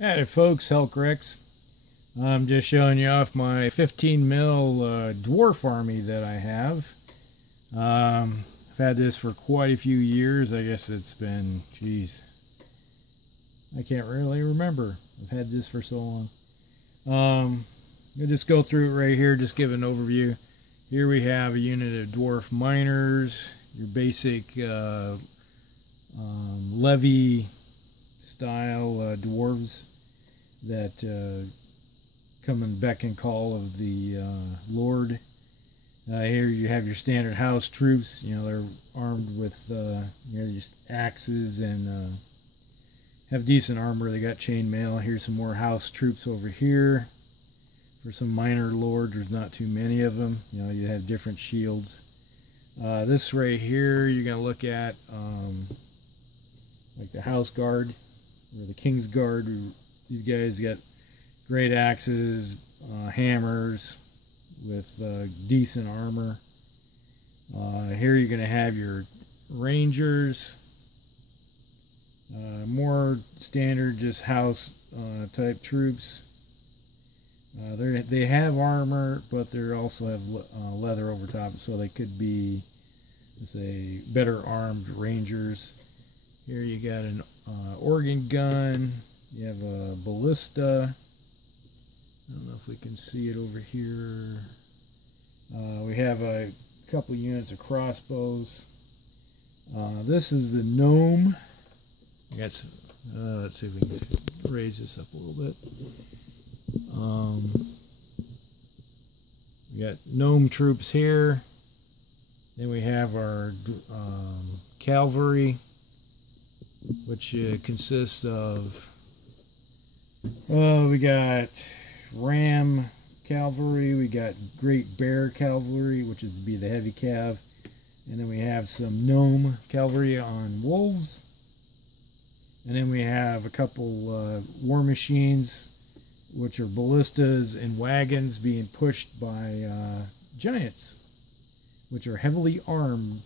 Hey folks, Helcrex. I'm just showing you off my 15 mil dwarf army that I have. I've had this for quite a few years. I guess it's been, geez, I can't really remember. I've had this for so long. I'll just go through it right here, just give an overview. Here we have a unit of dwarf miners, your basic levy style dwarves that come and beck and call of the Lord. Here you have your standard house troops. You know, they're armed with just axes and have decent armor. They got chainmail. Here's some more house troops over here. For some minor lords, there's not too many of them. You know, you have different shields. This right here, you're gonna look at like the house guard or the king's guard. These guys got great axes, hammers with decent armor. Here you're going to have your rangers, more standard just house type troops. They have armor, but they also have leather over top, so they could be, let's say, better armed rangers. Here you got an organ gun. You have a ballista. I don't know if we can see it over here. We have a couple units of crossbows. This is the Gnome. Let's see if we can raise this up a little bit. We got Gnome troops here. Then we have our Calvary, which consists of, we got Ram Cavalry, we got Great Bear Cavalry, which is to be the heavy cav, and then we have some Gnome Cavalry on wolves, and then we have a couple war machines, which are ballistas and wagons being pushed by giants, which are heavily armed.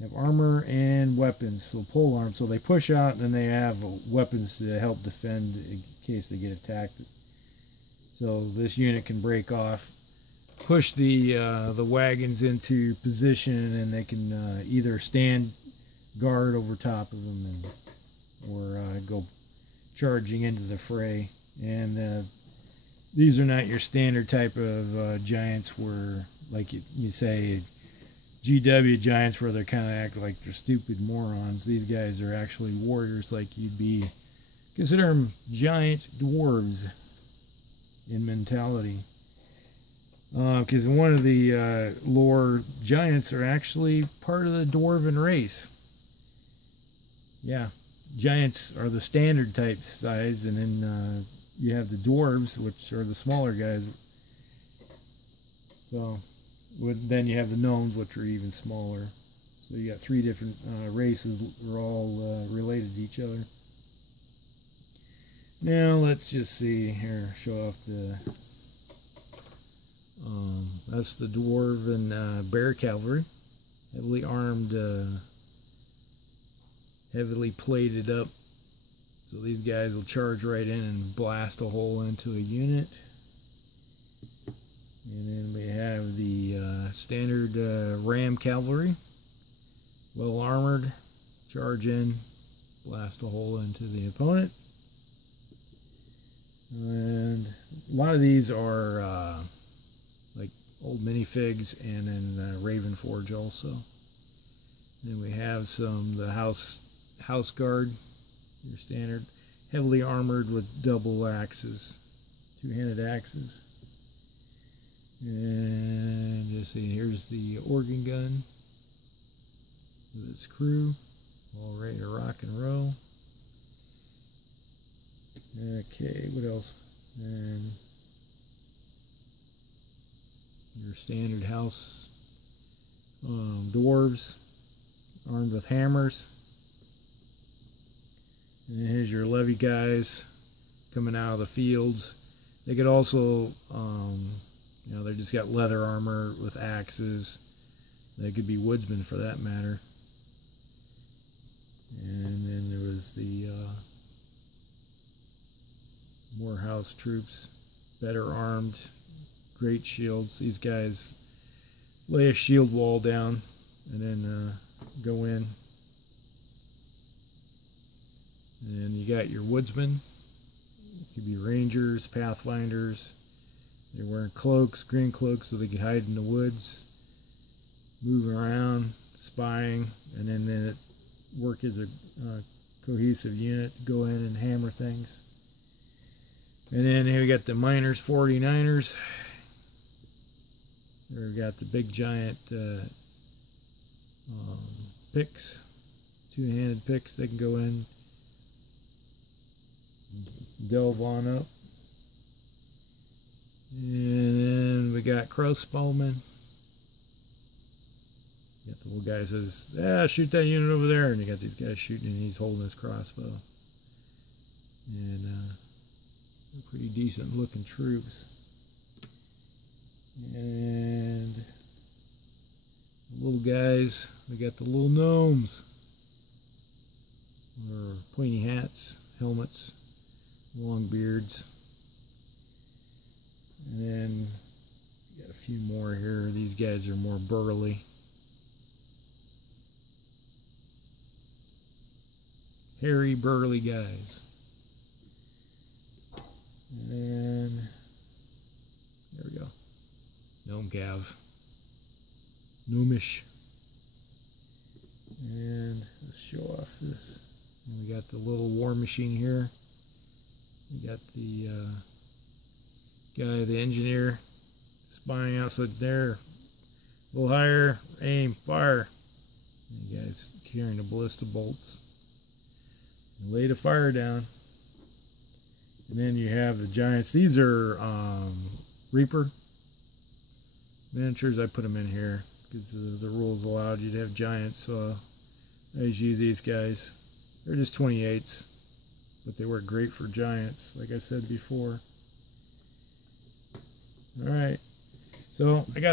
Have armor and weapons, so pole arms, so they push out and then they have weapons to help defend in case they get attacked. So this unit can break off, push the wagons into position, and they can either stand guard over top of them or go charging into the fray. And these are not your standard type of giants where, like you say, GW giants, where they kind of act like they're stupid morons. These guys are actually warriors, like you'd be, consider them giant dwarves in mentality. Because in one of the lore, giants are actually part of the Dwarven race. Yeah, giants are the standard type size, and then you have the dwarves, which are the smaller guys. So then you have the gnomes, which are even smaller. So you got three different races. They're all related to each other. Now let's just see here. Show off the. That's the Dwarven Bear Cavalry, heavily armed, heavily plated up. So these guys will charge right in and blast a hole into a unit. And then we have the standard Ram Cavalry, well armored, charge in, blast a hole into the opponent. And a lot of these are like old minifigs, and then Raven Forge also. Then we have the house guard, your standard, heavily armored with double axes, two-handed axes. And just see, here's the organ gun with its crew, all ready to rock and roll. Okay, what else? And your standard house dwarves, armed with hammers. And here's your levy guys coming out of the fields. They could also they just got leather armor with axes. They could be woodsmen for that matter. And then there was the More house troops, better armed, great shields. These guys lay a shield wall down and then go in. And you got your woodsmen. It could be rangers, pathfinders. They're wearing cloaks, green cloaks, so they can hide in the woods, moving around, spying, and then it work as a cohesive unit, go in and hammer things. And then here we got the miners, 49ers. There we got the big giant picks, two-handed picks. They can go in, delve on up. And then we got crossbowmen. You got the little guy who says, "Ah, shoot that unit over there," and you got these guys shooting, and he's holding his crossbow. And they're pretty decent looking troops. And the little guys, we got the little gnomes, or pointy hats, helmets, long beards. And then we got a few more here. These guys are more burly. Hairy, burly guys. And then, there we go. Gnome Cav. Gnomish. And let's show off this. And we got the little war machine here. We got the guy, the engineer, spying out. So there, a little higher, aim, fire. And the guy's carrying the ballista bolts. And lay the fire down. And then you have the giants. These are Reaper miniatures. I put them in here because the rules allowed you to have giants. So I just use these guys. They're just 28s, but they work great for giants, like I said before. All right, so I got